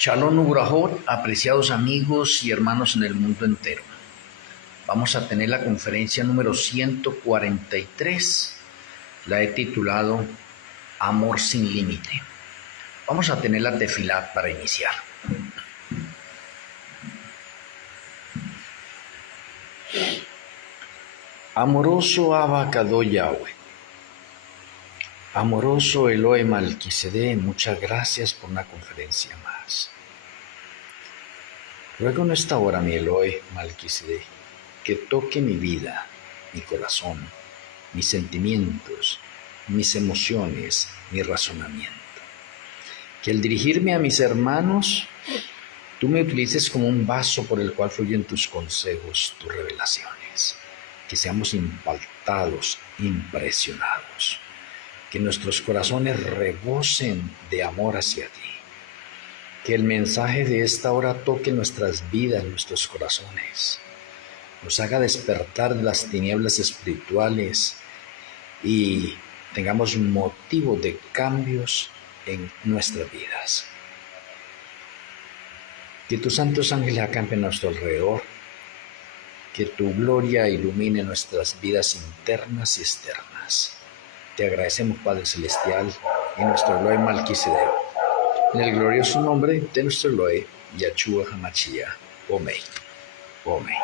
Shalom Ubrahot, apreciados amigos y hermanos en el mundo entero. Vamos a tener la conferencia número 143. La he titulado Amor sin límite. Vamos a tener la tefilá para iniciar. Amoroso Abba Kadosh Yahweh, amoroso Elohe Malquisedec, muchas gracias por una conferencia más. Ruego en esta hora, mi Elohe Malquisedec, que toque mi vida, mi corazón, mis sentimientos, mis emociones, mi razonamiento. Que al dirigirme a mis hermanos, tú me utilices como un vaso por el cual fluyen tus consejos, tus revelaciones. Que seamos impactados, impresionados. Que nuestros corazones rebosen de amor hacia ti. Que el mensaje de esta hora toque nuestras vidas, nuestros corazones. Nos haga despertar de las tinieblas espirituales y tengamos motivo de cambios en nuestras vidas. Que tus santos ángeles acampen a nuestro alrededor. Que tu gloria ilumine nuestras vidas internas y externas. Te agradecemos, Padre Celestial, y nuestro Elohe Malquisedec, en el glorioso nombre de nuestro Elohe, Yahshua HaMashiach. Amén. Amén.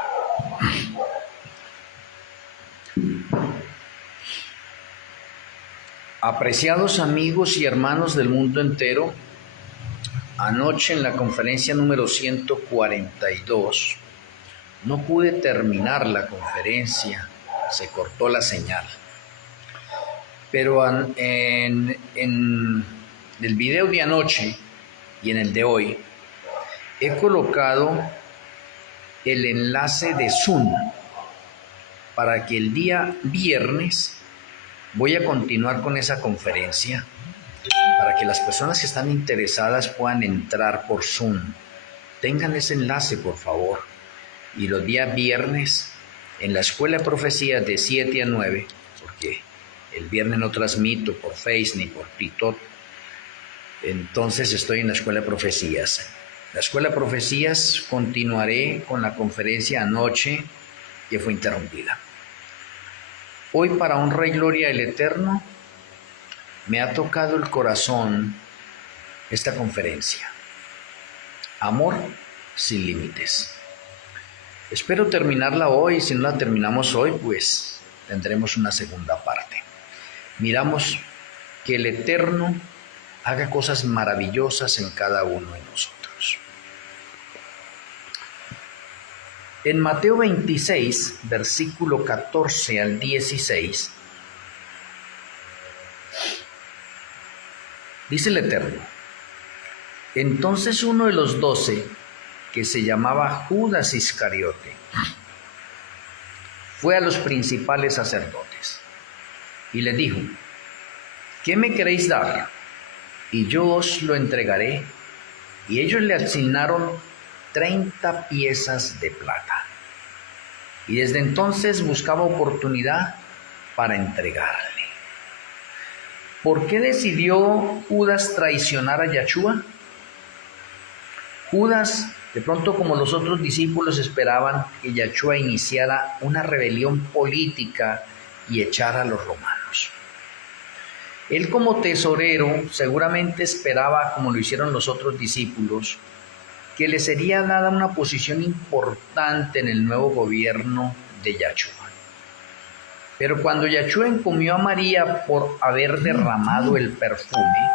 Apreciados amigos y hermanos del mundo entero, anoche en la conferencia número 142, no pude terminar la conferencia, se cortó la señal. Pero en el video de anoche y en el de hoy, he colocado el enlace de Zoom para que el día viernes voy a continuar con esa conferencia, para que las personas que están interesadas puedan entrar por Zoom. Tengan ese enlace, por favor. Y los días viernes en la Escuela de Profecías de 7 a 9, porque el viernes no transmito por Face ni por TikTok, entonces estoy en la Escuela de Profecías. La Escuela de Profecías continuaré con la conferencia anoche que fue interrumpida. Hoy, para honra y gloria del Eterno, me ha tocado el corazón esta conferencia. Amor sin límites. Espero terminarla hoy. Si no la terminamos hoy, pues tendremos una segunda parte. Miramos que el Eterno haga cosas maravillosas en cada uno de nosotros. En Mateo 26, versículo 14 al 16, dice el Eterno: entonces uno de los 12, que se llamaba Judas Iscariote, fue a los principales sacerdotes y les dijo: ¿qué me queréis dar? Y yo os lo entregaré. Y ellos le asignaron 30 piezas de plata. Y desde entonces buscaba oportunidad para entregarle. ¿Por qué decidió Judas traicionar a Yahshua? Judas, de pronto, como los otros discípulos, esperaban que Yahshua iniciara una rebelión política y echara a los romanos. Él, como tesorero, seguramente esperaba, como lo hicieron los otros discípulos, que le sería dada una posición importante en el nuevo gobierno de Yahshua. Pero cuando Yahshua encomió a María por haber derramado el perfume,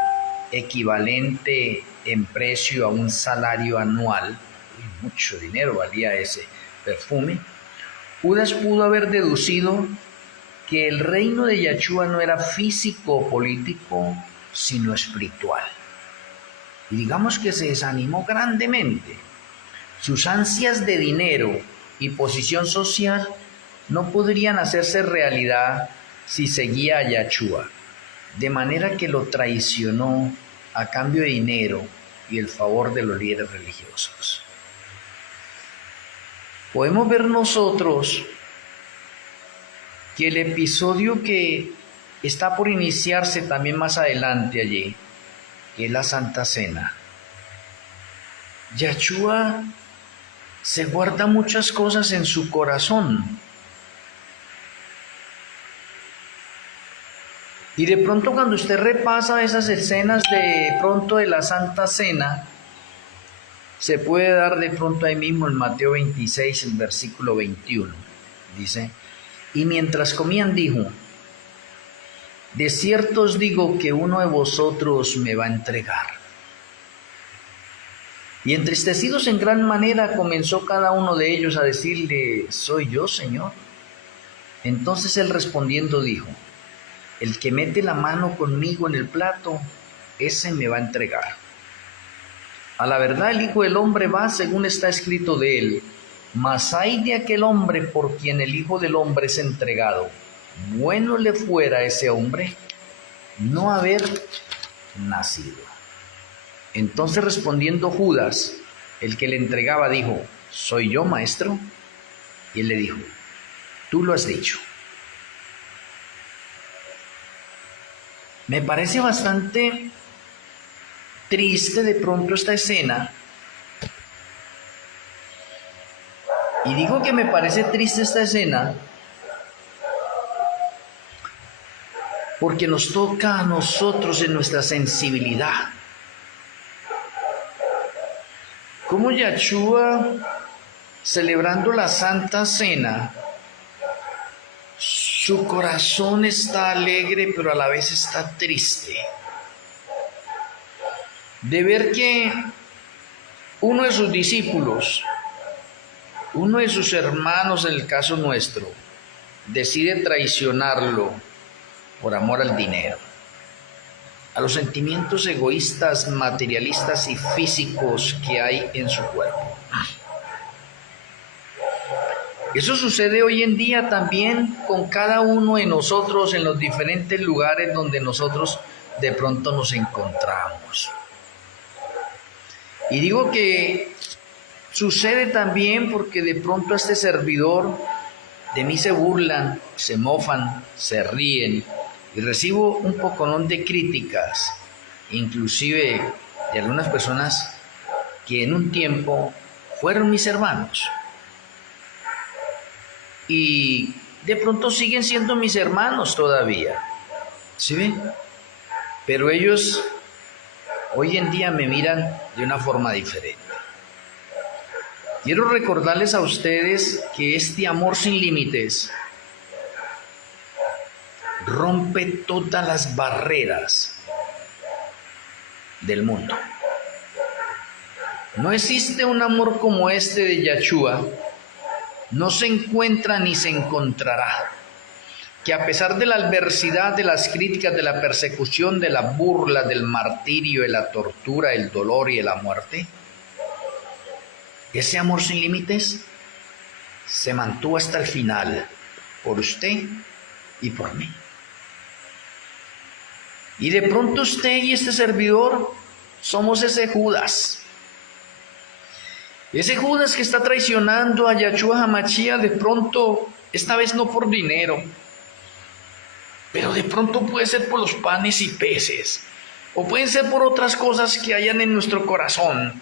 equivalente en precio a un salario anual, mucho dinero valía ese perfume, Judas pudo haber deducido que el reino de Yahshua no era físico o político, sino espiritual. Y digamos que se desanimó grandemente. Sus ansias de dinero y posición social no podrían hacerse realidad si seguía a Yahshua, de manera que lo traicionó a cambio de dinero y el favor de los líderes religiosos. Podemos ver nosotros que el episodio que está por iniciarse también más adelante allí, que es la Santa Cena, Yahshua se guarda muchas cosas en su corazón. Y de pronto cuando usted repasa esas escenas de pronto de la Santa Cena, se puede dar de pronto ahí mismo en Mateo 26, el versículo 21. Dice, y mientras comían dijo, de cierto os digo que uno de vosotros me va a entregar. Y entristecidos en gran manera comenzó cada uno de ellos a decirle, soy yo, Señor. Entonces él respondiendo dijo, el que mete la mano conmigo en el plato, ese me va a entregar. A la verdad el Hijo del Hombre va según está escrito de él, mas hay de aquel hombre por quien el Hijo del Hombre es entregado. Bueno le fuera a ese hombre no haber nacido. Entonces respondiendo Judas, el que le entregaba, dijo, ¿soy yo, maestro? Y él le dijo, tú lo has dicho. Me parece bastante triste de pronto esta escena. Y digo que me parece triste esta escena porque nos toca a nosotros en nuestra sensibilidad. Como Yahshua, celebrando la Santa Cena, su corazón está alegre, pero a la vez está triste. De ver que uno de sus discípulos, uno de sus hermanos en el caso nuestro, decide traicionarlo por amor al dinero, a los sentimientos egoístas, materialistas y físicos que hay en su cuerpo. Eso sucede hoy en día también con cada uno de nosotros en los diferentes lugares donde nosotros de pronto nos encontramos. Y digo que sucede también porque de pronto a este servidor de mí se burlan, se mofan, se ríen y recibo un poconón de críticas, inclusive de algunas personas que en un tiempo fueron mis hermanos. Y de pronto siguen siendo mis hermanos todavía, ¿sí ven? Pero ellos hoy en día me miran de una forma diferente. Quiero recordarles a ustedes que este amor sin límites rompe todas las barreras del mundo. No existe un amor como este de Yahshua. No se encuentra ni se encontrará, que a pesar de la adversidad, de las críticas, de la persecución, de la burla, del martirio, de la tortura, el dolor y de la muerte, ese amor sin límites se mantuvo hasta el final, por usted y por mí. Y de pronto usted y este servidor somos ese Judas. Ese Judas que está traicionando a Yahshua HaMashiach de pronto, esta vez no por dinero, pero de pronto puede ser por los panes y peces, o pueden ser por otras cosas que hayan en nuestro corazón.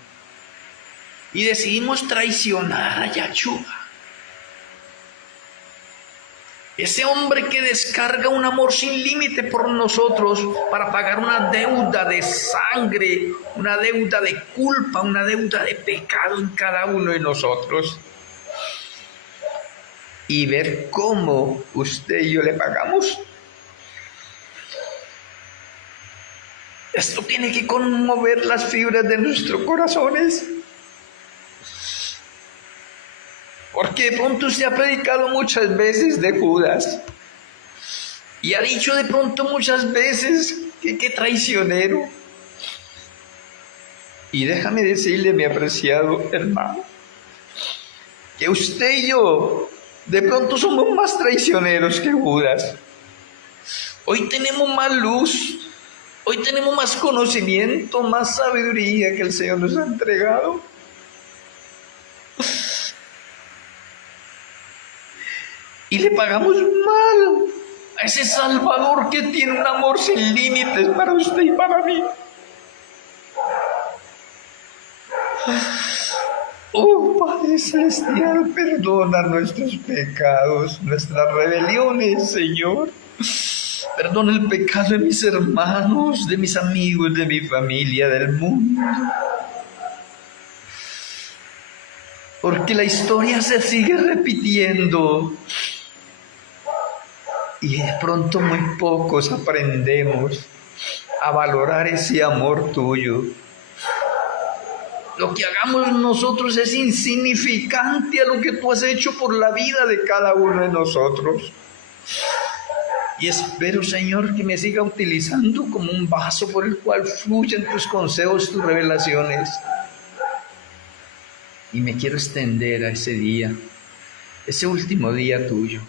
Y decidimos traicionar a Yahshua. Ese hombre que descarga un amor sin límite por nosotros para pagar una deuda de sangre, una deuda de culpa, una deuda de pecado en cada uno de nosotros. Y ver cómo usted y yo le pagamos. Esto tiene que conmover las fibras de nuestros corazones. Porque de pronto usted ha predicado muchas veces de Judas y ha dicho de pronto muchas veces que qué traicionero. Y déjame decirle, mi apreciado hermano, que usted y yo de pronto somos más traicioneros que Judas. Hoy tenemos más luz, hoy tenemos más conocimiento, más sabiduría que el Señor nos ha entregado. Y le pagamos mal a ese Salvador que tiene un amor sin límites para usted y para mí. Oh Padre Celestial, perdona nuestros pecados, nuestras rebeliones, Señor. Perdona el pecado de mis hermanos, de mis amigos, de mi familia, del mundo. Porque la historia se sigue repitiendo. Y de pronto muy pocos aprendemos a valorar ese amor tuyo. Lo que hagamos nosotros es insignificante a lo que tú has hecho por la vida de cada uno de nosotros. Y espero, Señor, que me siga utilizando como un vaso por el cual fluyen tus consejos, tus revelaciones. Y me quiero extender a ese día, ese último día tuyo.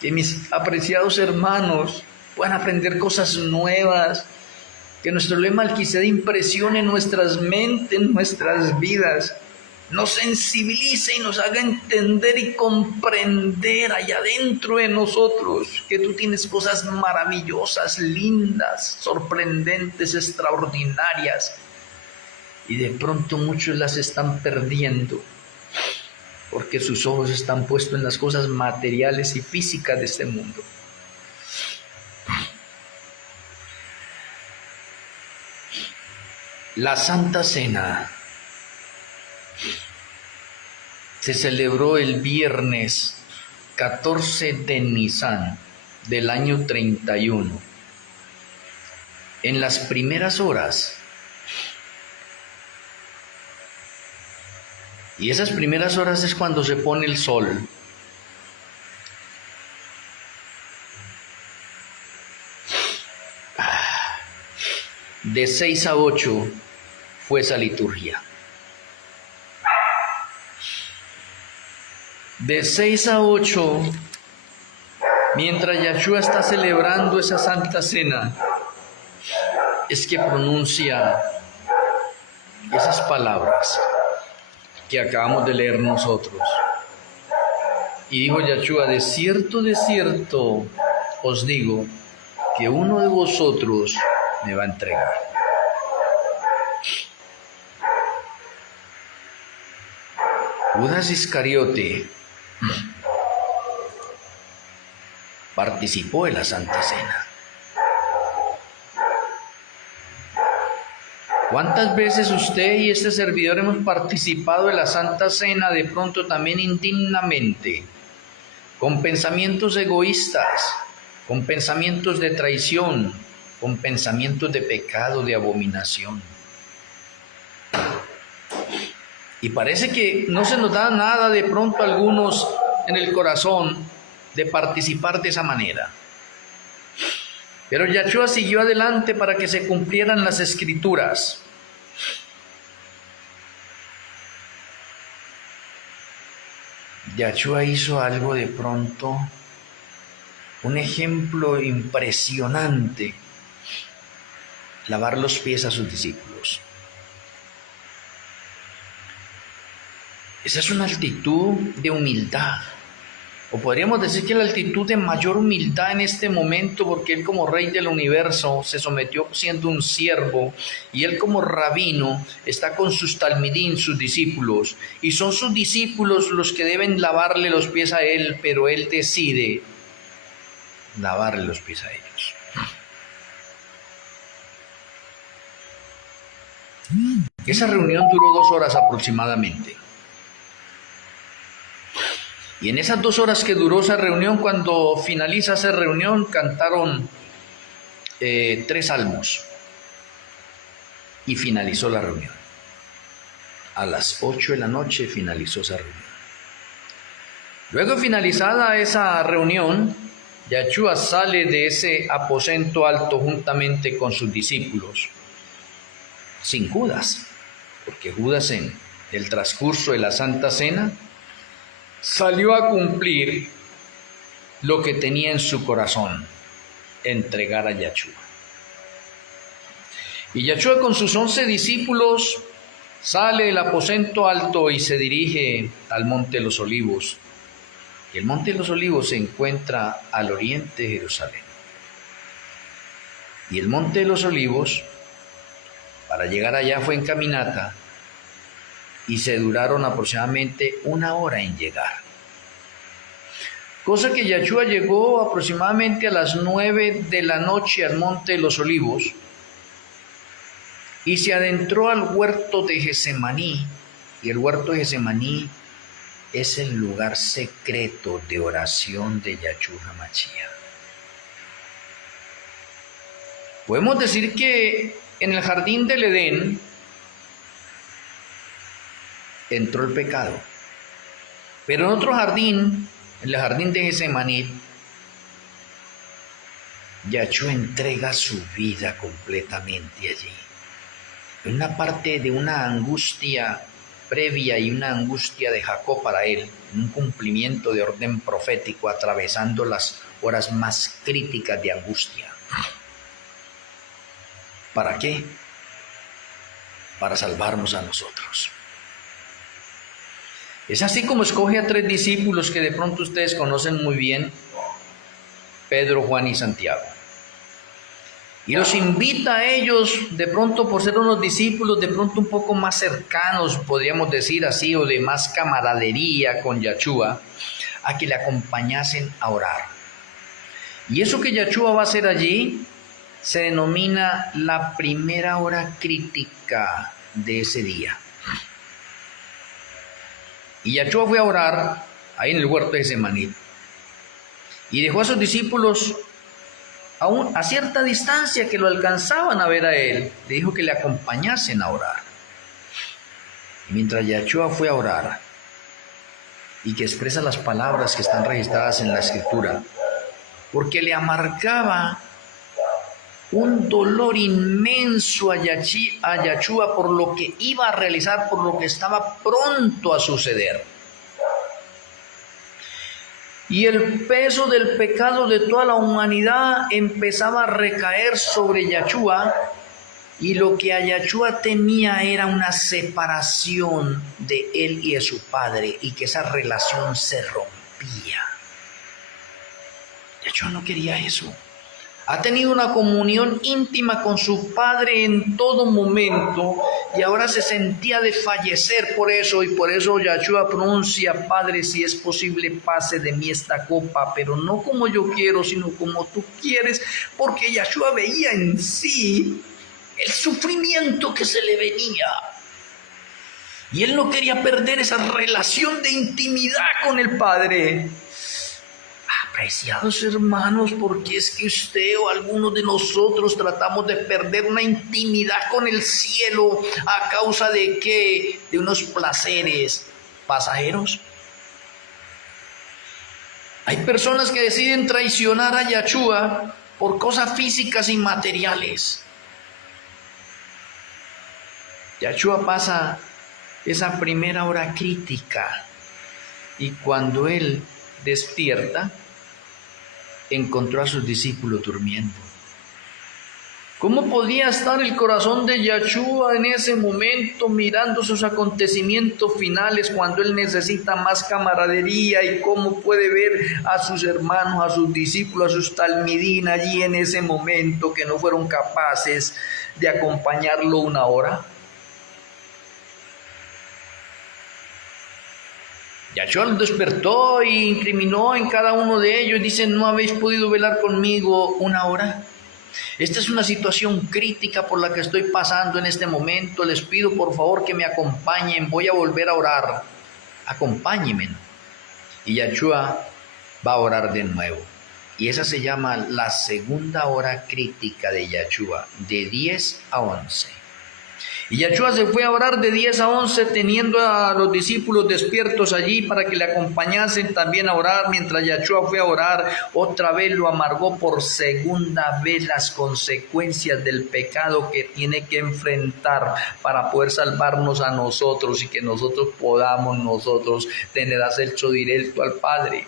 Que mis apreciados hermanos puedan aprender cosas nuevas, que nuestro lema Melquisedec impresione nuestras mentes, nuestras vidas, nos sensibilice y nos haga entender y comprender allá dentro de nosotros que tú tienes cosas maravillosas, lindas, sorprendentes, extraordinarias, y de pronto muchos las están perdiendo porque sus ojos están puestos en las cosas materiales y físicas de este mundo. La Santa Cena se celebró el viernes 14 de Nisan del año 31. En las primeras horas, y esas primeras horas es cuando se pone el sol, de 6 a 8 fue esa liturgia. De 6 a 8, mientras Yahshua está celebrando esa Santa Cena, es que pronuncia esas palabras que acabamos de leer nosotros. Y dijo Yahshua: de cierto os digo, que uno de vosotros me va a entregar. Judas Iscariote participó de la Santa Cena. ¿Cuántas veces usted y este servidor hemos participado de la Santa Cena de pronto también indignamente, con pensamientos egoístas, con pensamientos de traición, con pensamientos de pecado, de abominación? Y parece que no se nos da nada de pronto a algunos en el corazón de participar de esa manera. Pero Yahshua siguió adelante para que se cumplieran las Escrituras. Yahshua hizo algo de pronto, un ejemplo impresionante: lavar los pies a sus discípulos. Esa es una actitud de humildad, o podríamos decir que la actitud de mayor humildad en este momento, porque Él como Rey del Universo se sometió siendo un siervo, y Él como rabino está con sus talmidín, sus discípulos, y son sus discípulos los que deben lavarle los pies a Él, pero Él decide lavarle los pies a ellos. Esa reunión duró 2 horas aproximadamente. Y en esas 2 horas que duró esa reunión, cuando finaliza esa reunión, cantaron 3 salmos y finalizó la reunión. A las 8 de la noche finalizó esa reunión. Luego, finalizada esa reunión, Yahshua sale de ese aposento alto juntamente con sus discípulos, sin Judas, porque Judas en el transcurso de la Santa Cena salió a cumplir lo que tenía en su corazón: entregar a Yahshua. Y Yahshua con sus 11 discípulos sale del aposento alto y se dirige al Monte de los Olivos. Y el Monte de los Olivos se encuentra al oriente de Jerusalén. Y el Monte de los Olivos, para llegar allá, fue en caminata, y se duraron aproximadamente 1 hora en llegar. Cosa que Yahshua llegó aproximadamente a las 9 de la noche al Monte de los Olivos y se adentró al huerto de Getsemaní, y el huerto de Getsemaní es el lugar secreto de oración de Yahshua HaMashiach. Podemos decir que en el jardín del Edén entró el pecado, pero en otro jardín, en el jardín de Getsemaní, Yahshua entrega su vida completamente allí. En una parte de una angustia previa y una angustia de Jacob para él, un cumplimiento de orden profético atravesando las horas más críticas de angustia. ¿Para qué? Para salvarnos a nosotros. Es así como escoge a 3 discípulos que de pronto ustedes conocen muy bien, Pedro, Juan y Santiago. Y los invita a ellos, de pronto por ser unos discípulos de pronto un poco más cercanos, podríamos decir así, o de más camaradería con Yahshua, a que le acompañasen a orar. Y eso que Yahshua va a hacer allí se denomina la primera hora crítica de ese día. Y Yahshua fue a orar ahí en el huerto de Getsemaní y dejó a sus discípulos a cierta distancia que lo alcanzaban a ver a él. Le dijo que le acompañasen a orar. Y mientras Yahshua fue a orar y que expresa las palabras que están registradas en la Escritura, porque le amargaba un dolor inmenso a Yahshua por lo que iba a realizar, por lo que estaba pronto a suceder. Y el peso del pecado de toda la humanidad empezaba a recaer sobre Yahshua, y lo que a Yahshua temía era una separación de él y de su padre, y que esa relación se rompía. Yahshua no quería eso. Ha tenido una comunión íntima con su Padre en todo momento y ahora se sentía de fallecer por eso, y por eso Yahshua pronuncia: Padre, si es posible, pase de mí esta copa, pero no como yo quiero, sino como tú quieres, porque Yahshua veía en sí el sufrimiento que se le venía. Y él no quería perder esa relación de intimidad con el Padre. Apreciados hermanos, porque es que usted o algunos de nosotros tratamos de perder una intimidad con el cielo a causa de ¿qué? De unos placeres pasajeros. Hay personas que deciden traicionar a Yahshua por cosas físicas y materiales. Yahshua pasa esa primera hora crítica y cuando él despierta, encontró a sus discípulos durmiendo. ¿Cómo podía estar el corazón de Yahshua en ese momento mirando sus acontecimientos finales cuando él necesita más camaradería? ¿Y cómo puede ver a sus hermanos, a sus discípulos, a sus talmidín allí en ese momento que no fueron capaces de acompañarlo 1 hora? Yahshua los despertó y incriminó en cada uno de ellos. Dicen: ¿no habéis podido velar conmigo 1 hora? Esta es una situación crítica por la que estoy pasando en este momento. Les pido por favor que me acompañen. Voy a volver a orar. Acompáñenme. Y Yahshua va a orar de nuevo. Y esa se llama la segunda hora crítica de Yahshua, de 10 a 11. Y Yahshua se fue a orar de 10 a 11, teniendo a los discípulos despiertos allí para que le acompañasen también a orar. Mientras Yahshua fue a orar, otra vez lo amargó por segunda vez las consecuencias del pecado que tiene que enfrentar para poder salvarnos a nosotros y que nosotros podamos tener acceso directo al Padre.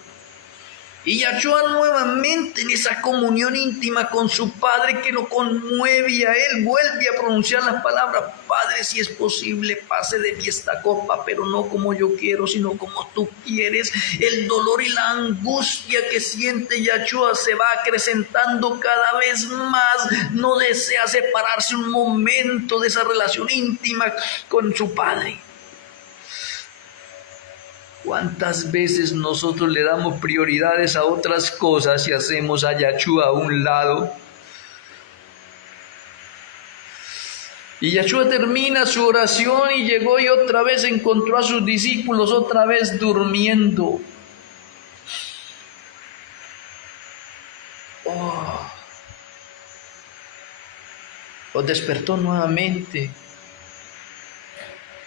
Y Yahshua nuevamente en esa comunión íntima con su Padre que lo conmueve, y a él vuelve a pronunciar las palabras: Padre, si es posible, pase de mí esta copa, pero no como yo quiero, sino como tú quieres. El dolor y la angustia que siente Yahshua se va acrecentando cada vez más. No desea separarse un momento de esa relación íntima con su Padre. ¿Cuántas veces nosotros le damos prioridades a otras cosas y hacemos a Yahshua a un lado? Y Yahshua termina su oración y llegó y otra vez encontró a sus discípulos otra vez durmiendo. Los despertó nuevamente.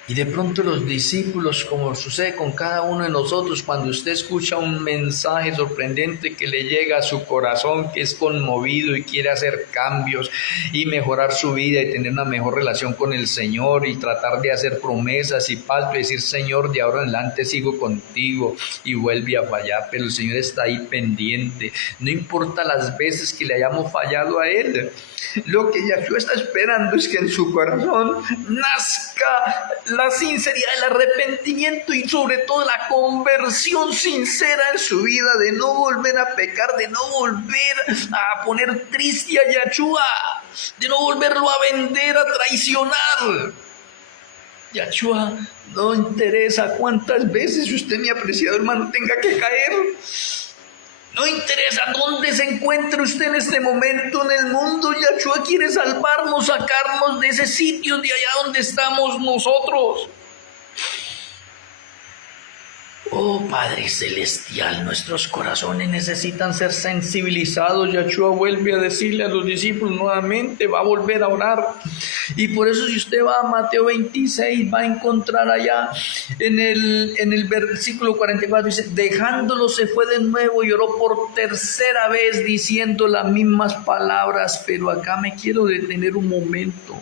Y de pronto los discípulos, como sucede con cada uno de nosotros, cuando usted escucha un mensaje sorprendente que le llega a su corazón, que es conmovido y quiere hacer cambios y mejorar su vida y tener una mejor relación con el Señor y tratar de hacer promesas y pactos y decir, Señor, de ahora en adelante sigo contigo, y vuelve a fallar, pero el Señor está ahí pendiente. No importa las veces que le hayamos fallado a Él. Lo que Yahshua está esperando es que en su corazón nazca la sinceridad, el arrepentimiento y sobre todo la conversión sincera en su vida, de no volver a pecar, de no volver a poner triste a Yahshua, de no volverlo a vender, a traicionar. Yahshua no interesa cuántas veces usted, mi apreciado hermano, tenga que caer. No interesa dónde se encuentre usted en este momento en el mundo. Yahshua quiere salvarnos, sacarnos de ese sitio, de allá donde estamos nosotros. Oh Padre Celestial, nuestros corazones necesitan ser sensibilizados. Yahshua vuelve a decirle a los discípulos nuevamente, va a volver a orar. Y por eso si usted va a Mateo 26, va a encontrar allá en el versículo 44, dice, dejándolo se fue de nuevo y oró por tercera vez diciendo las mismas palabras. Pero acá me quiero detener un momento.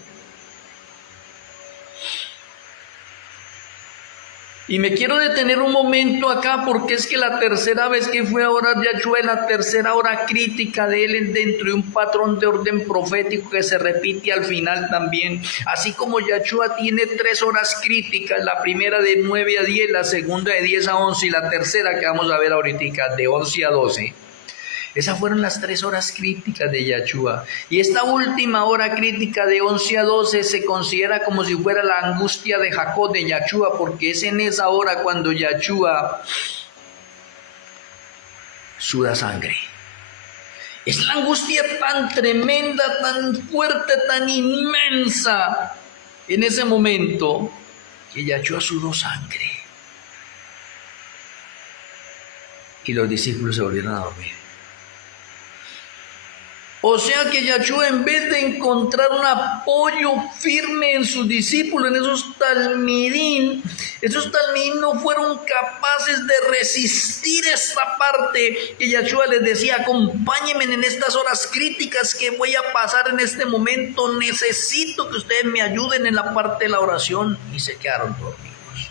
Y me quiero detener un momento acá porque es que la tercera vez que fue a orar Yahshua es la tercera hora crítica de él dentro de un patrón de orden profético que se repite al final también. Así como Yahshua tiene 3 horas críticas, la primera de 9 a 10, la segunda de 10 a 11 y la tercera que vamos a ver ahorita de 11 a 12. Esas fueron las 3 horas críticas de Yahshua. Y esta última hora crítica de 11 a 12 se considera como si fuera la angustia de Jacob de Yahshua, porque es en esa hora cuando Yahshua suda sangre. Es la angustia tan tremenda, tan fuerte, tan inmensa en ese momento que Yahshua sudó sangre. Y los discípulos se volvieron a dormir. O sea que Yahshua, en vez de encontrar un apoyo firme en sus discípulos, en esos talmidín no fueron capaces de resistir esta parte que Yahshua les decía, acompáñenme en estas horas críticas que voy a pasar en este momento, necesito que ustedes me ayuden en la parte de la oración, y se quedaron dormidos.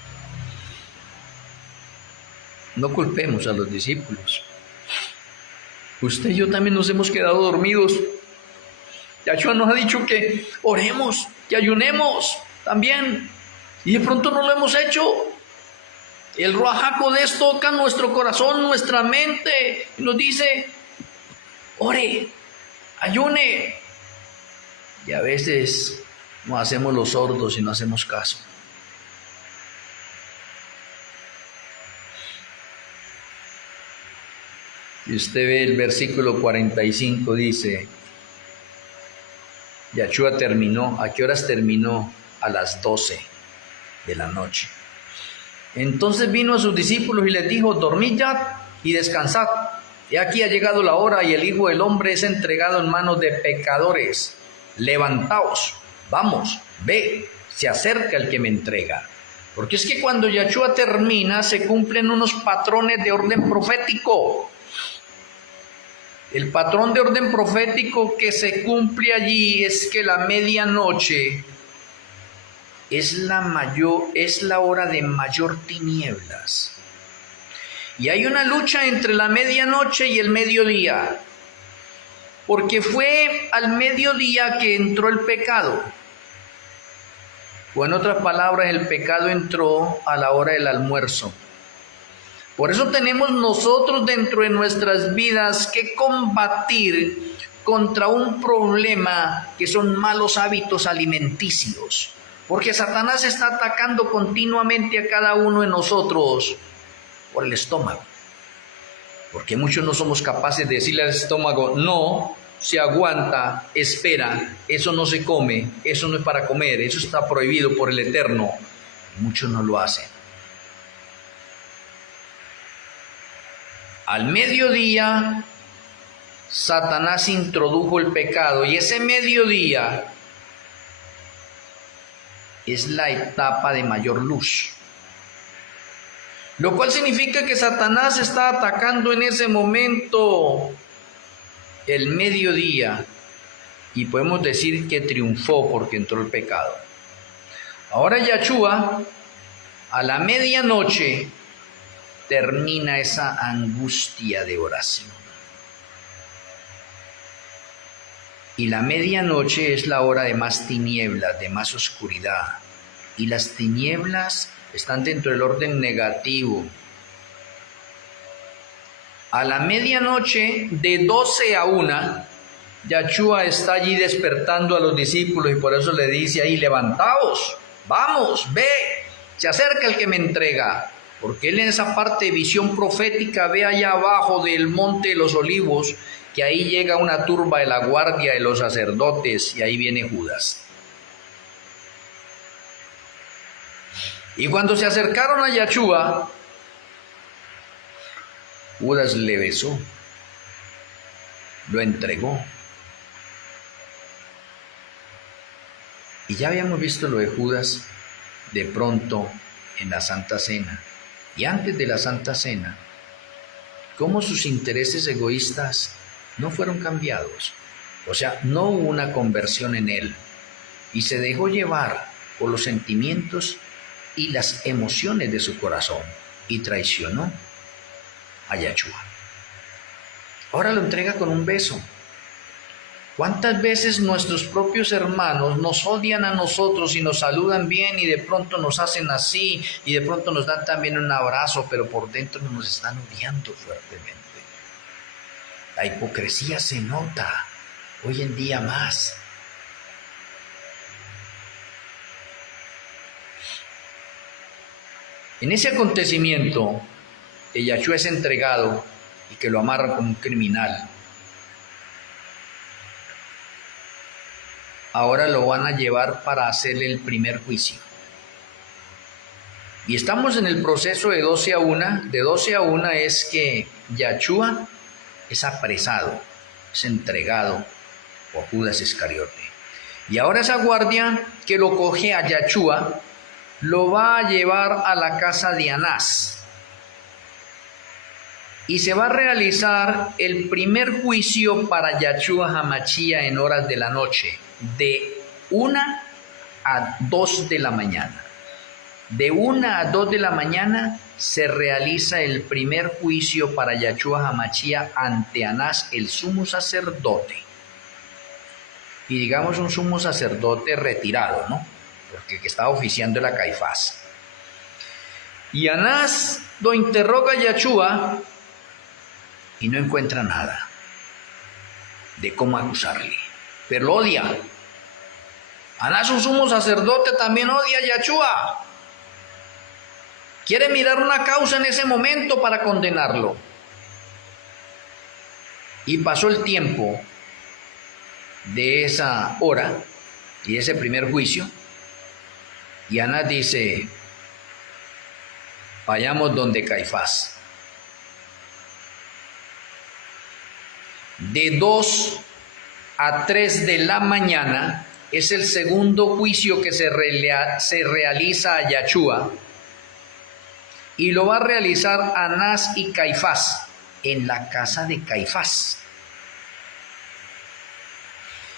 No culpemos a los discípulos. Usted y yo también nos hemos quedado dormidos. Yahshua nos ha dicho que oremos, que ayunemos también. Y de pronto no lo hemos hecho. El Ruach HaKodesh toca nuestro corazón, nuestra mente. Y nos dice, ore, ayune. Y a veces nos hacemos los sordos y no hacemos caso. Y usted ve el versículo 45, dice, Yahshua terminó. ¿A qué horas terminó? A las 12 de la noche. Entonces vino a sus discípulos y les dijo, dormid ya y descansad. He aquí ha llegado la hora y el Hijo del Hombre es entregado en manos de pecadores. Levantaos, vamos, ve, se acerca el que me entrega. Porque es que cuando Yahshua termina, se cumplen unos patrones de orden profético. El patrón de orden profético que se cumple allí es que la medianoche es la hora de mayor tinieblas. Y hay una lucha entre la medianoche y el mediodía, porque fue al mediodía que entró el pecado. O en otras palabras, el pecado entró a la hora del almuerzo. Por eso tenemos nosotros dentro de nuestras vidas que combatir contra un problema que son malos hábitos alimenticios. Porque Satanás está atacando continuamente a cada uno de nosotros por el estómago. Porque muchos no somos capaces de decirle al estómago, no, se aguanta, espera, eso no se come, eso no es para comer, eso está prohibido por el Eterno. Y muchos no lo hacen. Al mediodía, Satanás introdujo el pecado y ese mediodía es la etapa de mayor luz. Lo cual significa que Satanás está atacando en ese momento el mediodía y podemos decir que triunfó porque entró el pecado. Ahora Yahshua a la medianoche termina esa angustia de oración. Y la medianoche es la hora de más tinieblas, de más oscuridad. Y las tinieblas están dentro del orden negativo. A la medianoche, de 12 a 1, Yahshua está allí despertando a los discípulos y por eso le dice ahí, levantaos, vamos, ve, se acerca el que me entrega. Porque él en esa parte de visión profética ve allá abajo del monte de los olivos que ahí llega una turba de la guardia de los sacerdotes y ahí viene Judas. Y cuando se acercaron a Yahshua, Judas le besó, lo entregó. Y ya habíamos visto lo de Judas de pronto en la Santa Cena. Y antes de la Santa Cena, cómo sus intereses egoístas no fueron cambiados. O sea, no hubo una conversión en él. Y se dejó llevar por los sentimientos y las emociones de su corazón. Y traicionó a Yahshua. Ahora lo entrega con un beso. ¿Cuántas veces nuestros propios hermanos nos odian a nosotros y nos saludan bien y de pronto nos hacen así y de pronto nos dan también un abrazo, pero por dentro nos están odiando fuertemente? La hipocresía se nota hoy en día más. En ese acontecimiento que Yahshua es entregado y que lo amarran como un criminal, ahora lo van a llevar para hacerle el primer juicio. Y estamos en el proceso de 12 a 1. De 12 a 1 es que Yahshua es apresado, es entregado por Judas Iscariote. Y ahora esa guardia que lo coge a Yahshua lo va a llevar a la casa de Anás. Y se va a realizar el primer juicio para Yahshua Hamashia en horas de la noche, de 1 a 2 de la mañana. De 1 a 2 de la mañana se realiza el primer juicio para Yahshua Hamashia ante Anás, el sumo sacerdote. Y digamos un sumo sacerdote retirado, ¿no? Porque que estaba oficiando era Caifás. Y Anás lo interroga a Yahshua y no encuentra nada de cómo acusarle, pero lo odia. Anás, un sumo sacerdote, también odia a Yahshua. Quiere mirar una causa en ese momento para condenarlo. Y pasó el tiempo de esa hora y ese primer juicio. Y Anás dice, vayamos donde Caifás. De 2 a 3 de la mañana es el segundo juicio que se realiza a Yahshua. Y lo va a realizar Anás y Caifás en la casa de Caifás.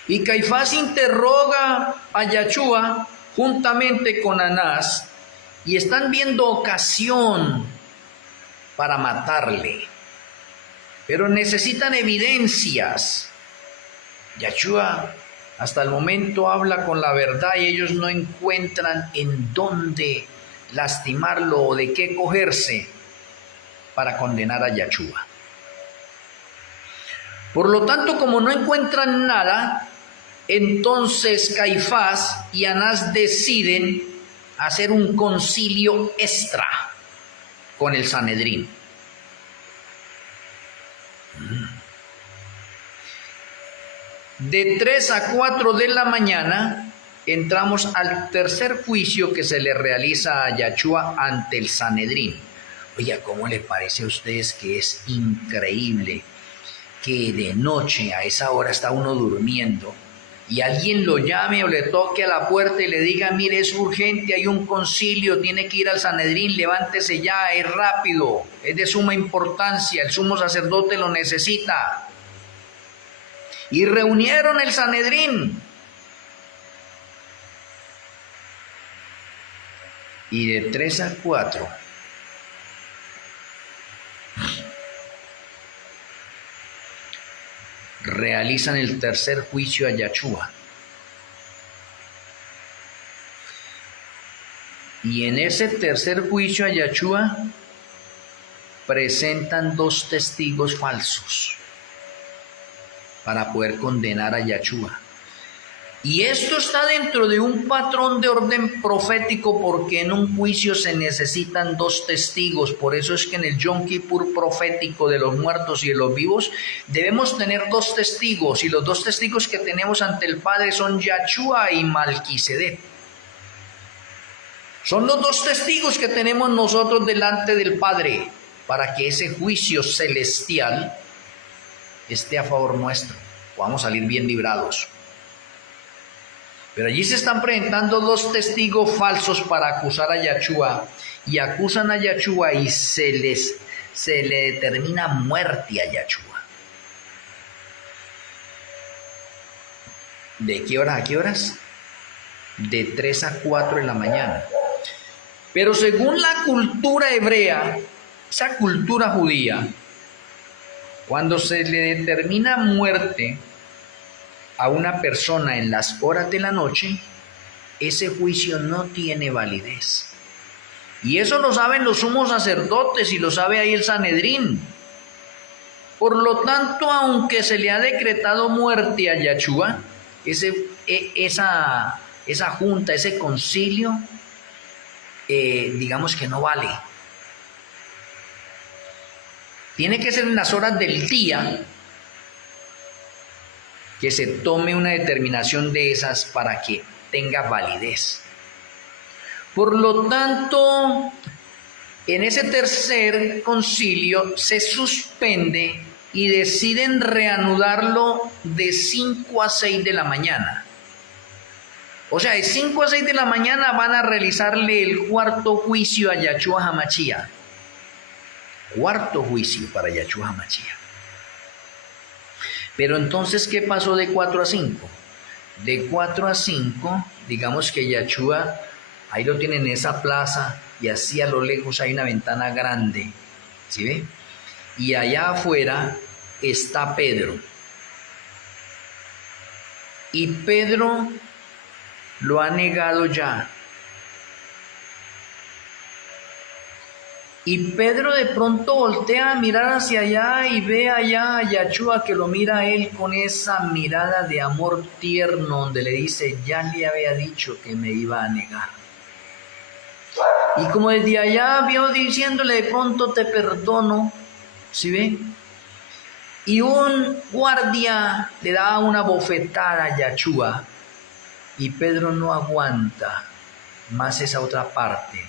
Y Caifás interroga a Yahshua juntamente con Anás y están viendo ocasión para matarle. Pero necesitan evidencias. Yahshua hasta el momento habla con la verdad y ellos no encuentran en dónde lastimarlo o de qué cogerse para condenar a Yahshua. Por lo tanto, como no encuentran nada, entonces Caifás y Anás deciden hacer un concilio extra. con el Sanedrín. De 3 a 4 de la mañana entramos al tercer juicio que se le realiza a Yachúa ante el Sanedrín. Oiga, ¿cómo le parece a ustedes que es increíble que de noche a esa hora está uno durmiendo y alguien lo llame o le toque a la puerta y le diga, mire, es urgente, hay un concilio, tiene que ir al Sanedrín, levántese ya, es rápido, es de suma importancia, el sumo sacerdote lo necesita? Y reunieron el Sanedrín. Y de 3 a 4 realizan el tercer juicio a Yachúa. Y en ese tercer juicio a Yachúa presentan 2 testigos falsos para poder condenar a Yachúa. Y esto está dentro de un patrón de orden profético, porque en un juicio se necesitan 2 testigos. Por eso es que en el Yom Kippur profético de los muertos y de los vivos debemos tener 2 testigos, y los 2 testigos que tenemos ante el Padre son Yachúa y Malquisedec. Son los 2 testigos que tenemos nosotros delante del Padre para que ese juicio celestial esté a favor nuestro, podamos salir bien librados. Pero allí se están presentando 2 testigos falsos para acusar a Yachúa, y acusan a Yachúa y se le determina muerte a Yachúa. ¿De qué hora a qué horas? De 3 a 4 de la mañana. Pero según la cultura hebrea, esa cultura judía, cuando se le determina muerte a una persona en las horas de la noche, ese juicio no tiene validez. Y eso lo saben los sumos sacerdotes y lo sabe ahí el Sanedrín. Por lo tanto, aunque se le ha decretado muerte a Yachúa, esa junta, ese concilio, digamos que no vale. Tiene que ser en las horas del día que se tome una determinación de esas para que tenga validez. Por lo tanto, en ese tercer concilio se suspende y deciden reanudarlo de 5 a 6 de la mañana. O sea, de 5 a 6 de la mañana van a realizarle el 4.º juicio a Yachúa HaMashiach. 4.º juicio para Yachúa HaMashiach. Pero entonces, ¿qué pasó de 4 a 5? De 4 a 5, digamos que Yachúa, ahí lo tienen en esa plaza, y así a lo lejos hay una ventana grande, ¿sí ve? Y allá afuera está Pedro. Y Pedro lo ha negado ya. Y Pedro de pronto voltea a mirar hacia allá y ve allá a Yachúa, que lo mira a él con esa mirada de amor tierno, donde le dice, ya le había dicho que me iba a negar. Y como desde allá vio diciéndole, de pronto te perdono, ¿sí ve? Y un guardia le da una bofetada a Yachúa, y Pedro no aguanta más esa otra parte,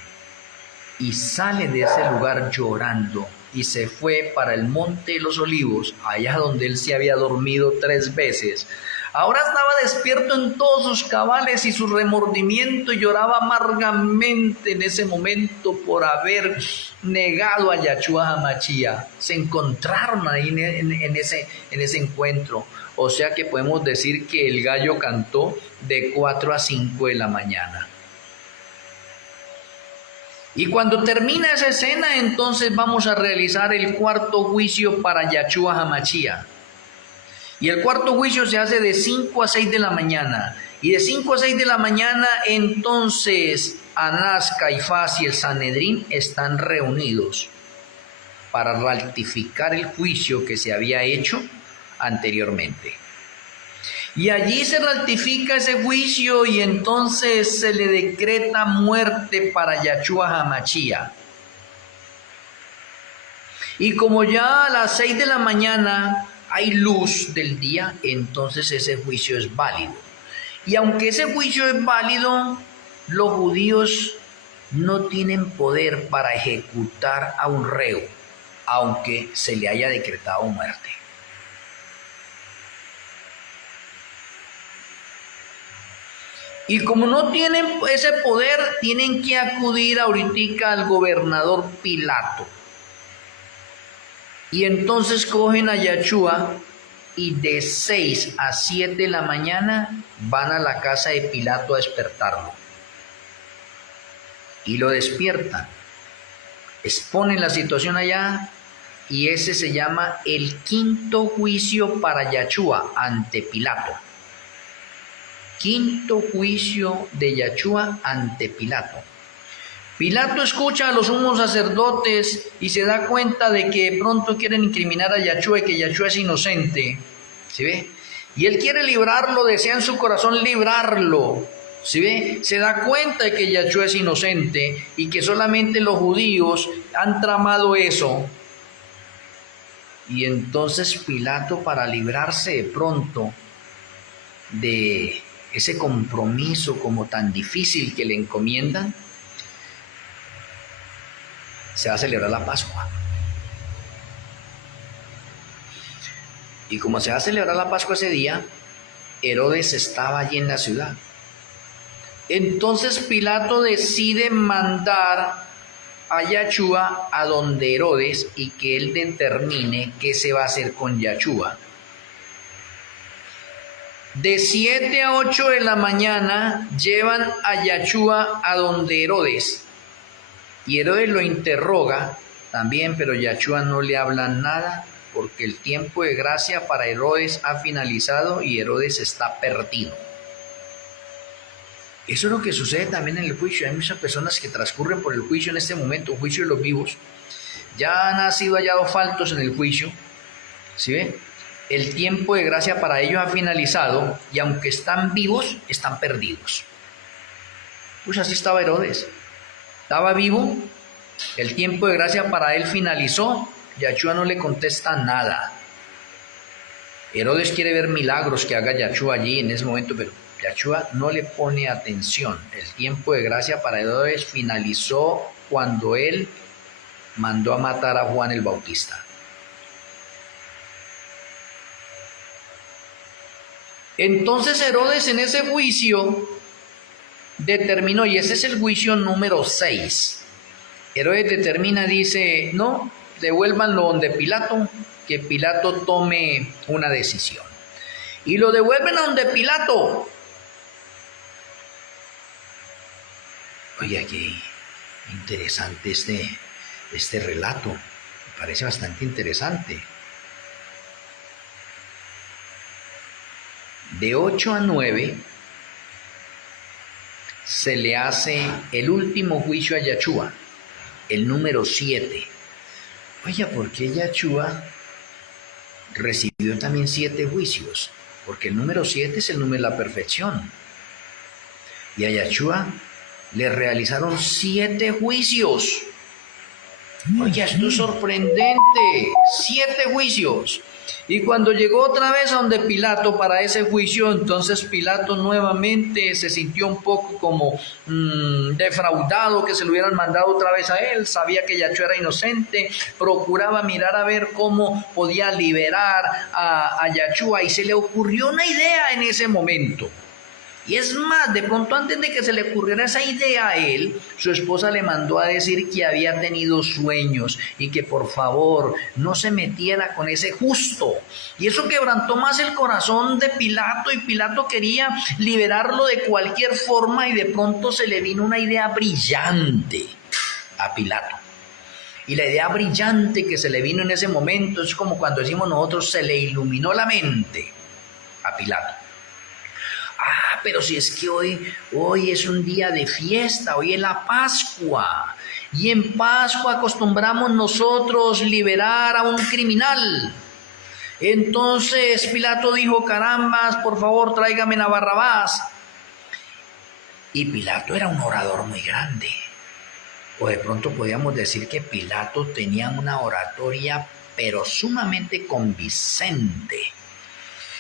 y sale de ese lugar llorando, y se fue para el Monte de los Olivos, allá donde él se había dormido 3 veces. Ahora estaba despierto en todos sus cabales, y su remordimiento, lloraba amargamente en ese momento por haber negado a Yachúa HaMashiach. Se encontraron ahí en ese encuentro. O sea que podemos decir que el gallo cantó de 4 a 5 de la mañana. Y cuando termina esa escena, entonces vamos a realizar el 4.º juicio para Yachúa HaMashiach. Y el 4.º juicio se hace de 5 a 6 de la mañana. Y de 5 a 6 de la mañana, entonces, Anás, Caifás y el Sanedrín están reunidos para ratificar el juicio que se había hecho anteriormente. Y allí se ratifica ese juicio, y entonces se le decreta muerte para Yachúa HaMashiach. Y como ya a las 6 de la mañana hay luz del día, entonces ese juicio es válido. Y aunque ese juicio es válido, los judíos no tienen poder para ejecutar a un reo, aunque se le haya decretado muerte. Y como no tienen ese poder, tienen que acudir ahorita al gobernador Pilato. Y entonces cogen a Yachúa y de 6 a 7 de la mañana van a la casa de Pilato a despertarlo. Y lo despiertan. Exponen la situación allá y ese se llama el quinto juicio para Yachúa ante Pilato. Quinto juicio de Yachúa ante Pilato. Pilato escucha a los sumos sacerdotes y se da cuenta de que de pronto quieren incriminar a Yachúa y que Yachúa es inocente. ¿Sí ve? Y él quiere librarlo, desea en su corazón librarlo. ¿Sí ve? Se da cuenta de que Yachúa es inocente y que solamente los judíos han tramado eso. Y entonces Pilato, para librarse de pronto de ese compromiso como tan difícil que le encomiendan, se va a celebrar la Pascua. Y como se va a celebrar la Pascua ese día, Herodes estaba allí en la ciudad. Entonces Pilato decide mandar a Yachúa a donde Herodes y que él determine qué se va a hacer con Yachúa. De 7 a 8 de la mañana llevan a Yachúa a donde Herodes. Y Herodes lo interroga también, pero Yachúa no le habla nada porque el tiempo de gracia para Herodes ha finalizado y Herodes está perdido. Eso es lo que sucede también en el juicio. Hay muchas personas que transcurren por el juicio en este momento, el juicio de los vivos. Ya han sido hallados faltos en el juicio. ¿Sí ve? El tiempo de gracia para ellos ha finalizado y aunque están vivos, están perdidos. Pues así estaba Herodes. Estaba vivo, el tiempo de gracia para él finalizó, Yachúa no le contesta nada. Herodes quiere ver milagros que haga Yachúa allí en ese momento, pero Yachúa no le pone atención. El tiempo de gracia para Herodes finalizó cuando él mandó a matar a Juan el Bautista. Entonces Herodes en ese juicio determinó, y ese es el juicio número 6. Herodes determina, dice, no, devuélvanlo donde Pilato, que Pilato tome una decisión. Y lo devuelven a donde Pilato. Oye, qué interesante este relato, me parece bastante interesante. De 8 a 9 se le hace el último juicio a Yachúa, el número 7. Oye, ¿por qué Yachúa recibió también 7 juicios? Porque el número 7 es el número de la perfección. Y a Yachúa le realizaron 7 juicios. Oye, esto es sorprendente. 7 juicios. Y cuando llegó otra vez a donde Pilato para ese juicio, entonces Pilato nuevamente se sintió un poco como defraudado, que se lo hubieran mandado otra vez a él. Sabía que Yachúa era inocente, procuraba mirar a ver cómo podía liberar a Yachúa y se le ocurrió una idea en ese momento. Y es más, de pronto antes de que se le ocurriera esa idea a él, su esposa le mandó a decir que había tenido sueños y que por favor no se metiera con ese justo. Y eso quebrantó más el corazón de Pilato y Pilato quería liberarlo de cualquier forma y de pronto se le vino una idea brillante a Pilato. Y la idea brillante que se le vino en ese momento es como cuando decimos nosotros, se le iluminó la mente a Pilato. Pero si es que hoy es un día de fiesta, hoy es la Pascua. Y en Pascua acostumbramos nosotros liberar a un criminal. Entonces Pilato dijo, carambas, por favor tráigame a Barrabás. Y Pilato era un orador muy grande. O de pronto podríamos decir que Pilato tenía una oratoria pero sumamente convincente.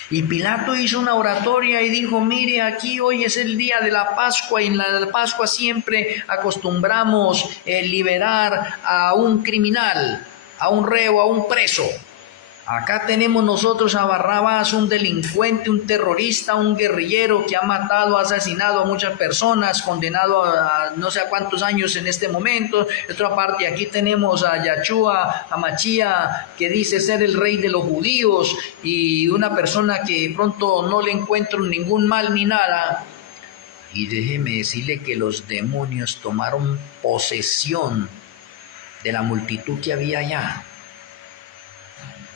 Y Pilato hizo una oratoria y dijo, mire, aquí hoy es el día de la Pascua y en la Pascua siempre acostumbramos liberar a un criminal, a un reo, a un preso. Acá tenemos nosotros a Barrabás, un delincuente, un terrorista, un guerrillero que ha matado, ha asesinado a muchas personas, condenado a no sé a cuántos años en este momento. De otra parte, aquí tenemos a Yahshua HaMashiach, que dice ser el rey de los judíos, y una persona que pronto no le encuentro ningún mal ni nada. Y déjeme decirle que los demonios tomaron posesión de la multitud que había allá.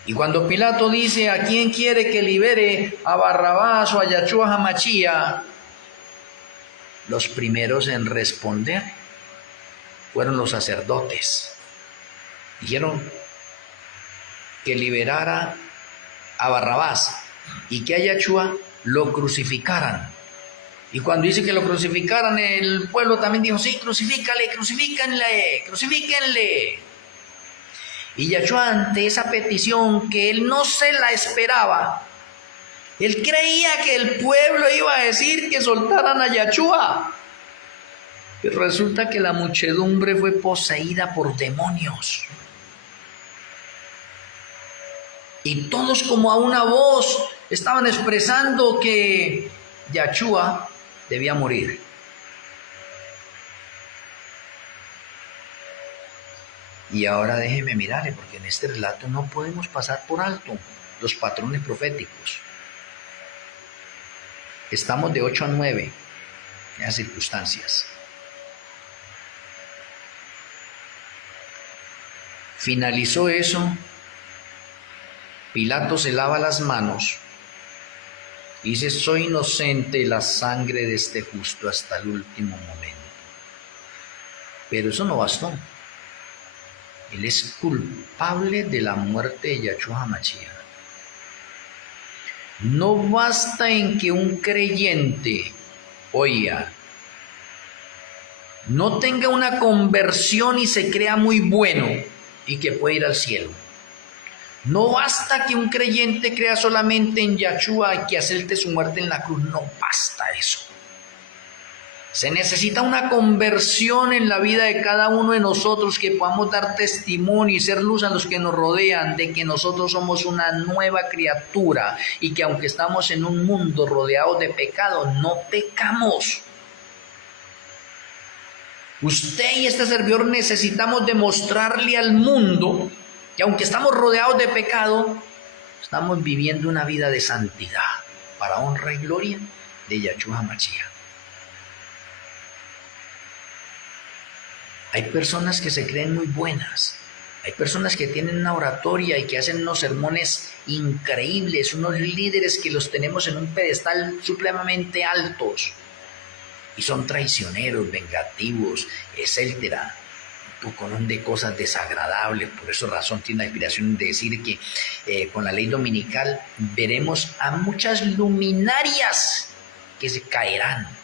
Y cuando Pilato dice, ¿a quién quiere que libere a Barrabás o a Yahshua HaMashiach? Los primeros en responder fueron los sacerdotes. Dijeron que liberara a Barrabás y que a Yahshua lo crucificaran. Y cuando dice que lo crucificaran, el pueblo también dijo, sí, crucifíquenle. Y Yahshua, ante esa petición que él no se la esperaba, él creía que el pueblo iba a decir que soltaran a Yahshua. Pero resulta que la muchedumbre fue poseída por demonios. Y todos como a una voz estaban expresando que Yahshua debía morir. Y ahora déjeme mirarle, porque en este relato no podemos pasar por alto los patrones proféticos. Estamos de 8 a 9 en las circunstancias. Finalizó eso, Pilato se lava las manos y dice, soy inocente de la sangre de este justo hasta el último momento. Pero eso no bastó. Él es culpable de la muerte de Yahshua HaMashiach. No basta en que un creyente, oiga, no tenga una conversión y se crea muy bueno y que puede ir al cielo. No basta que un creyente crea solamente en Yahshua y que acepte su muerte en la cruz. No basta eso. Se necesita una conversión en la vida de cada uno de nosotros, que podamos dar testimonio y ser luz a los que nos rodean de que nosotros somos una nueva criatura y que aunque estamos en un mundo rodeado de pecado, no pecamos. Usted y este servidor necesitamos demostrarle al mundo que aunque estamos rodeados de pecado, estamos viviendo una vida de santidad para honra y gloria de Yahshua HaMashiach. Hay personas que se creen muy buenas, hay personas que tienen una oratoria y que hacen unos sermones increíbles, unos líderes que los tenemos en un pedestal supremamente altos y son traicioneros, vengativos, etcétera, un poco de cosas desagradables. Por esa razón tiene la inspiración de decir que con la ley dominical veremos a muchas luminarias que se caerán,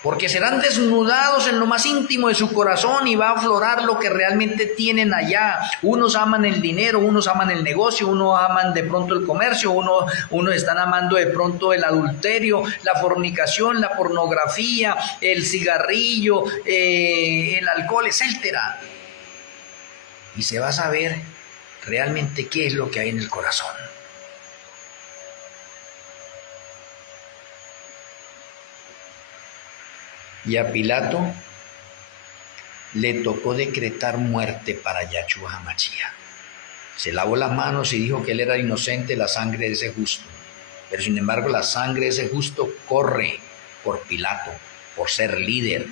porque serán desnudados en lo más íntimo de su corazón y va a aflorar lo que realmente tienen allá. Unos aman el dinero, unos aman el negocio, unos aman de pronto el comercio, unos están amando de pronto el adulterio, la fornicación, la pornografía, el cigarrillo, el alcohol, etcétera. Y se va a saber realmente qué es lo que hay en el corazón. Y a Pilato le tocó decretar muerte para Yahshua HaMashiach. Se lavó las manos y dijo que él era inocente de la sangre de ese justo. Pero sin embargo la sangre de ese justo corre por Pilato, por ser líder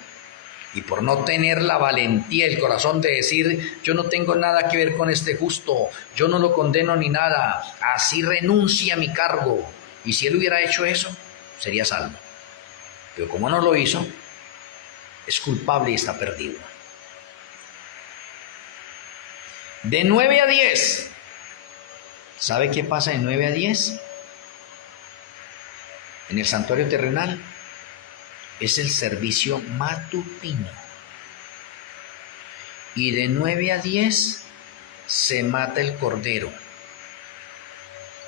y por no tener la valentía, el corazón de decir, yo no tengo nada que ver con este justo, yo no lo condeno ni nada, así renuncia a mi cargo. Y si él hubiera hecho eso, sería salvo. Pero como no lo hizo, es culpable y está perdido. De 9 a 10. ¿Sabe qué pasa de 9 a 10? En el santuario terrenal es el servicio matutino. y de 9 a 10 se mata el cordero,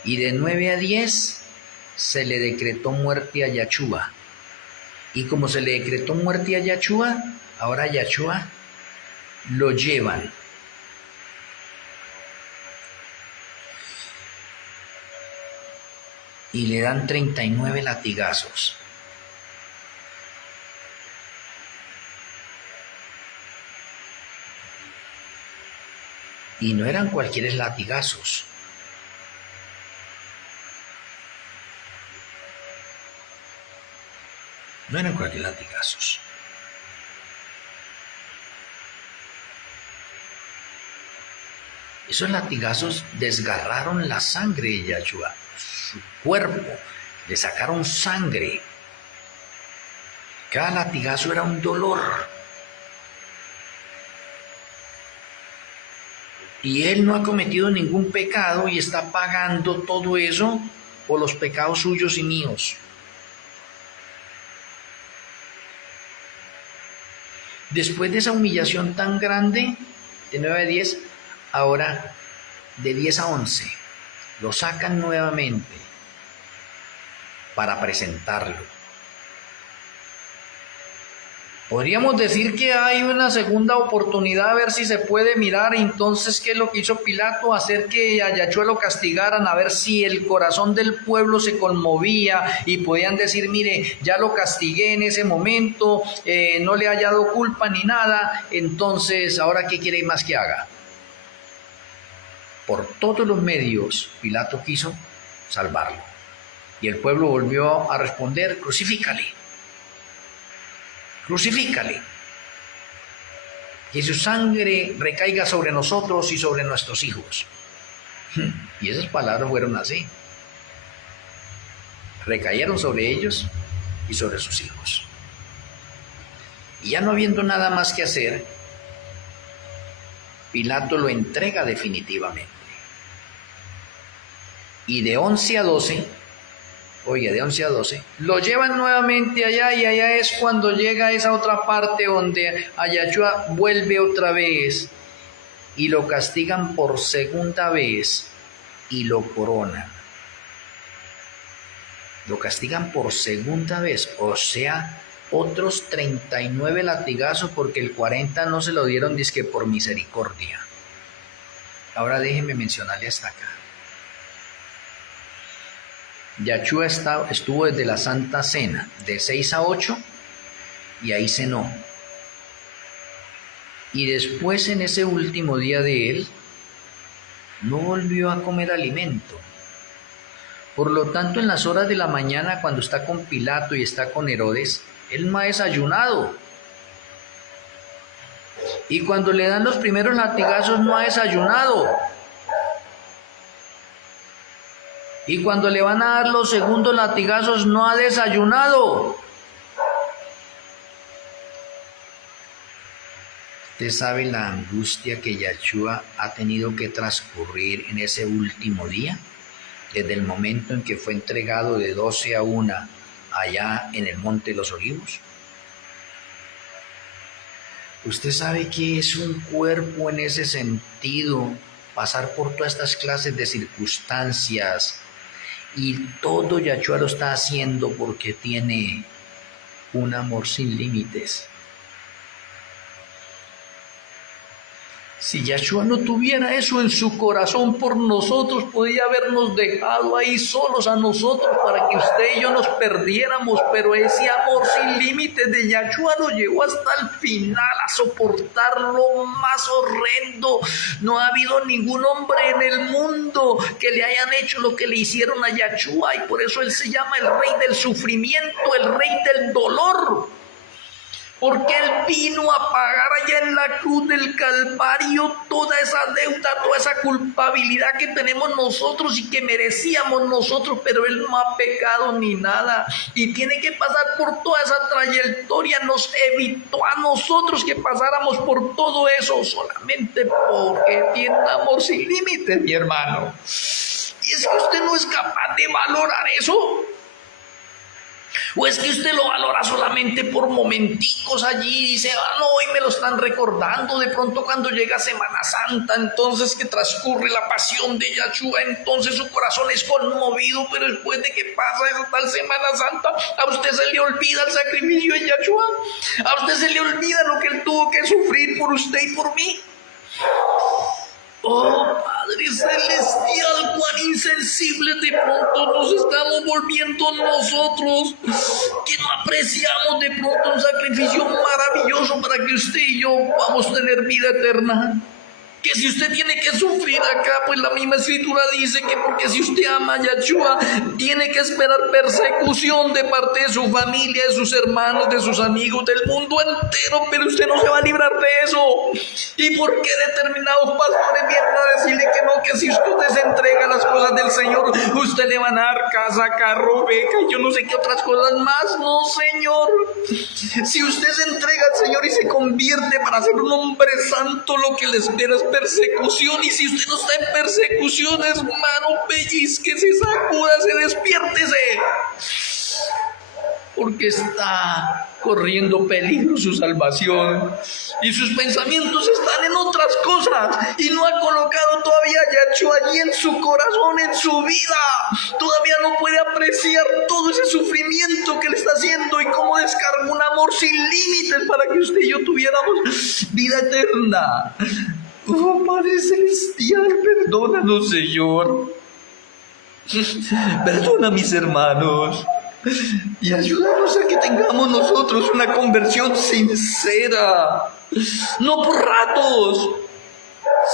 y de 9 a 10 se le decretó muerte a Yachúa. Y como se le decretó muerte a Yachúa, ahora a Yachúa lo llevan. Y le dan 39 latigazos. Y no eran cualquier latigazos. No eran cualquier latigazos. Esos latigazos desgarraron la sangre de Yachúa, su cuerpo, le sacaron sangre. Cada latigazo era un dolor. Y él no ha cometido ningún pecado y está pagando todo eso por los pecados suyos y míos. Después de esa humillación tan grande, de 9 a 10, ahora de 10 a 11, lo sacan nuevamente para presentarlo. Podríamos decir que hay una segunda oportunidad a ver si se puede mirar entonces qué es lo que hizo Pilato, hacer que a Yachúa lo castigaran, a ver si el corazón del pueblo se conmovía y podían decir, mire, ya lo castigué en ese momento, no le haya dado culpa ni nada, entonces ahora ¿qué quiere más que haga? Por todos los medios Pilato quiso salvarlo y el pueblo volvió a responder, crucifícale. Crucifícale, que su sangre recaiga sobre nosotros y sobre nuestros hijos. Y esas palabras fueron así. Recayeron sobre ellos y sobre sus hijos. Y ya no habiendo nada más que hacer, Pilato lo entrega definitivamente. Y de 11 a 12... Oye, de 11 a 12, lo llevan nuevamente allá y allá es cuando llega esa otra parte donde a Yachúa vuelve otra vez y lo castigan por segunda vez y lo coronan. Lo castigan por segunda vez, o sea, otros 39 latigazos porque el 40 no se lo dieron dizque por misericordia. Ahora déjenme mencionarle hasta acá. Yachúa estuvo desde la Santa Cena, de 6 a 8, y ahí cenó. Y después, en ese último día de él, no volvió a comer alimento. Por lo tanto, en las horas de la mañana, cuando está con Pilato y está con Herodes, él no ha desayunado. Y cuando le dan los primeros latigazos, no ha desayunado. Y cuando le van a dar los segundos latigazos, no ha desayunado. Usted sabe la angustia que Yachúa ha tenido que transcurrir en ese último día, desde el momento en que fue entregado de 12 a 1 allá en el Monte de los Olivos. Usted sabe que es un cuerpo en ese sentido, pasar por todas estas clases de circunstancias. Y todo Yachúa lo está haciendo porque tiene un amor sin límites. Si Yachúa no tuviera eso en su corazón por nosotros, podía habernos dejado ahí solos a nosotros para que usted y yo nos perdiéramos, pero ese amor sin límites de Yachúa lo llevó hasta el final a soportar lo más horrendo. No ha habido ningún hombre en el mundo que le hayan hecho lo que le hicieron a Yachúa, y por eso él se llama el rey del sufrimiento, el rey del dolor. Porque él vino a pagar allá en la cruz del Calvario toda esa deuda, toda esa culpabilidad que tenemos nosotros y que merecíamos nosotros, pero él no ha pecado ni nada y tiene que pasar por toda esa trayectoria. Nos evitó a nosotros que pasáramos por todo eso solamente porque tiene un amor sin límites, mi hermano. Y es que usted no es capaz de valorar eso. ¿O es que usted lo valora solamente por momenticos allí y dice, no, hoy me lo están recordando, de pronto cuando llega Semana Santa, entonces que transcurre la pasión de Yahshua, entonces su corazón es conmovido, pero después de que pasa esa tal Semana Santa, a usted se le olvida el sacrificio de Yahshua, a usted se le olvida lo que él tuvo que sufrir por usted y por mí? Oh, Padre Celestial, cuán insensibles de pronto nos estamos volviendo nosotros, que no apreciamos de pronto un sacrificio maravilloso para que usted y yo vamos a tener vida eterna. Que si usted tiene que sufrir acá, pues la misma escritura dice que porque si usted ama a Yahshua, tiene que esperar persecución de parte de su familia, de sus hermanos, de sus amigos, del mundo entero, pero usted no se va a librar de eso. ¿Y por qué determinados pastores vienen a decirle que no, que si usted se entrega a las cosas del Señor, usted le van a dar casa, carro, beca y yo no sé qué otras cosas más? No, Señor. Si usted se entrega al Señor y se convierte para ser un hombre santo, lo que le espera es persecución. Y si usted no está en persecución, hermano, pellizquese, sacúdase, despiértese, porque está corriendo peligro su salvación y sus pensamientos están en otras cosas y no ha colocado todavía a Yahshua allí en su corazón, en su vida. Todavía no puede apreciar todo ese sufrimiento que le está haciendo y cómo descarga un amor sin límites para que usted y yo tuviéramos vida eterna. Oh, Padre Celestial, perdónanos, Señor. Perdona a mis hermanos y ayúdanos a que tengamos nosotros una conversión sincera, no por ratos,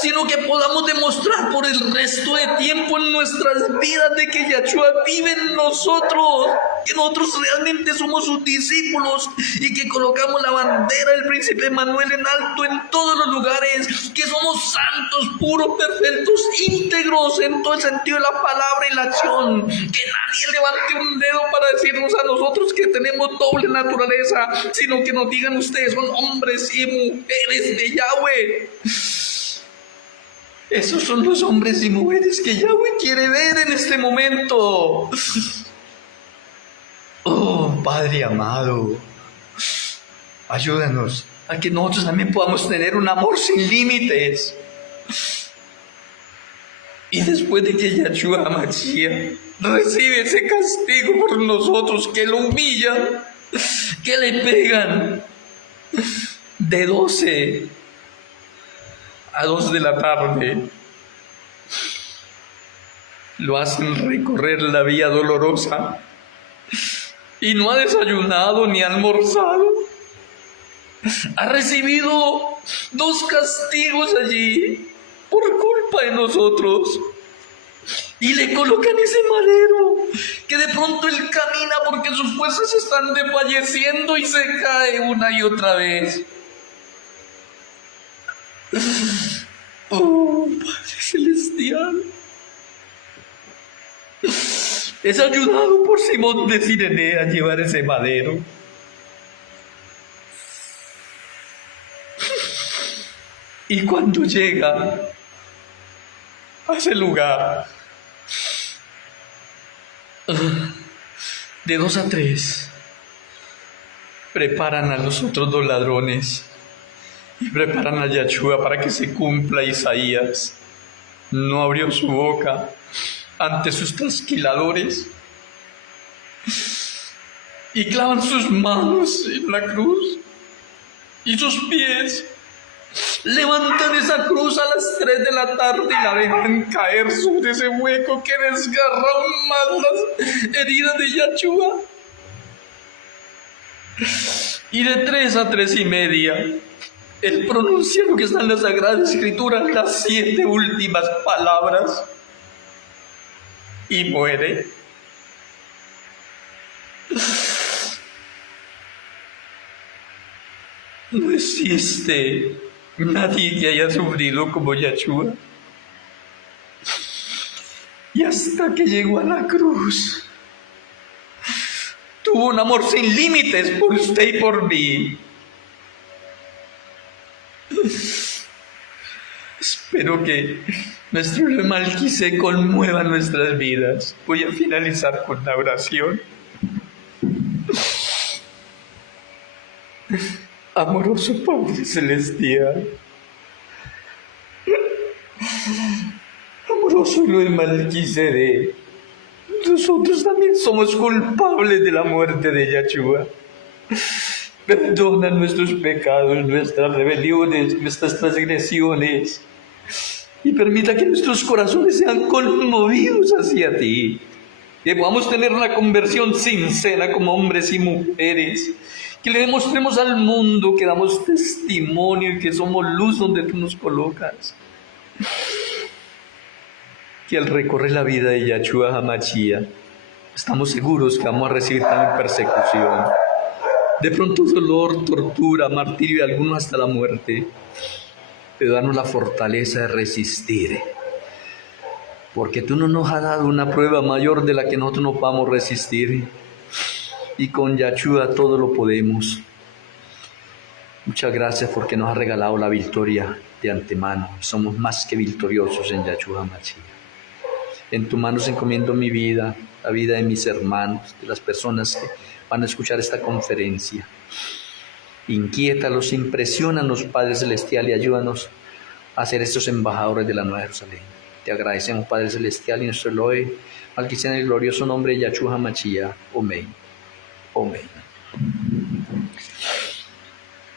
sino que podamos demostrar por el resto de tiempo en nuestras vidas de que Yahshua vive en nosotros, que nosotros realmente somos sus discípulos y que colocamos la bandera del príncipe Manuel en alto en todos los lugares, que somos santos, puros, perfectos, íntegros en todo el sentido de la palabra y la acción, que nadie levante un dedo para decirnos a nosotros que tenemos doble naturaleza, sino que nos digan ustedes son hombres y mujeres de Yahweh. Esos son los hombres y mujeres que Yahweh quiere ver en este momento. Oh, Padre amado, ayúdanos a que nosotros también podamos tener un amor sin límites. Y después de que Yahshua Mashiach recibe ese castigo por nosotros, que lo humillan, que le pegan de 12 a 2 de la tarde, lo hacen recorrer la vía dolorosa y no ha desayunado ni almorzado. Ha recibido 2 castigos allí por culpa de nosotros y le colocan ese madero que de pronto él camina porque sus fuerzas están desfalleciendo y se cae una y otra vez. Oh, Padre Celestial, es ayudado por Simón de Sirene a llevar ese madero. Y cuando llega a ese lugar, de 2 a 3, preparan a los otros 2 ladrones y preparan a Yahshua para que se cumpla Isaías. No abrió su boca ante sus trasquiladores y clavan sus manos en la cruz y sus pies levantan esa cruz a las 3 de la tarde y la dejan caer sobre ese hueco que desgarra aún más las heridas de Yahshua. Y de 3 a 3 y media él pronuncia lo que está en la Sagrada Escritura, las 7 últimas palabras, y muere. No existe nadie que haya sufrido como Yahshua. Y hasta que llegó a la cruz, tuvo un amor sin límites por usted y por mí. Espero que nuestro Malquise conmueva nuestras vidas. Voy a finalizar con la oración. Amoroso Padre Celestial, amoroso Luis Melquisedec, nosotros también somos culpables de la muerte de Yahshua. Perdona nuestros pecados, nuestras rebeliones, nuestras transgresiones, y permita que nuestros corazones sean conmovidos hacia ti, que podamos tener una conversión sincera como hombres y mujeres, que le demostremos al mundo que damos testimonio y que somos luz donde tú nos colocas, que al recorrer la vida de Yahshua HaMashiach estamos seguros que vamos a recibir también persecución, de pronto dolor, tortura, martirio y algunos hasta la muerte, pero danos la fortaleza de resistir, porque tú no nos has dado una prueba mayor de la que nosotros no podamos resistir, y con Yahshua todo lo podemos. Muchas gracias porque nos has regalado la victoria de antemano. Somos más que victoriosos en Yahshua HaMashiach. En tus manos encomiendo mi vida, la vida de mis hermanos, de las personas que van a escuchar esta conferencia. Inquiétalos, impresionanos, Padre Celestial, y ayúdanos a ser estos embajadores de la Nueva Jerusalén. Te agradecemos, Padre Celestial, y nuestro Elohe, al que sea en el glorioso nombre de Yahshua HaMashiach. Amén. Amén.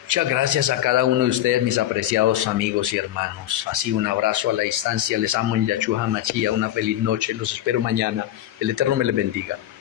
Muchas gracias a cada uno de ustedes, mis apreciados amigos y hermanos. Así un abrazo a la distancia. Les amo en Yahshua HaMashiach. Una feliz noche. Los espero mañana. El Eterno me les bendiga.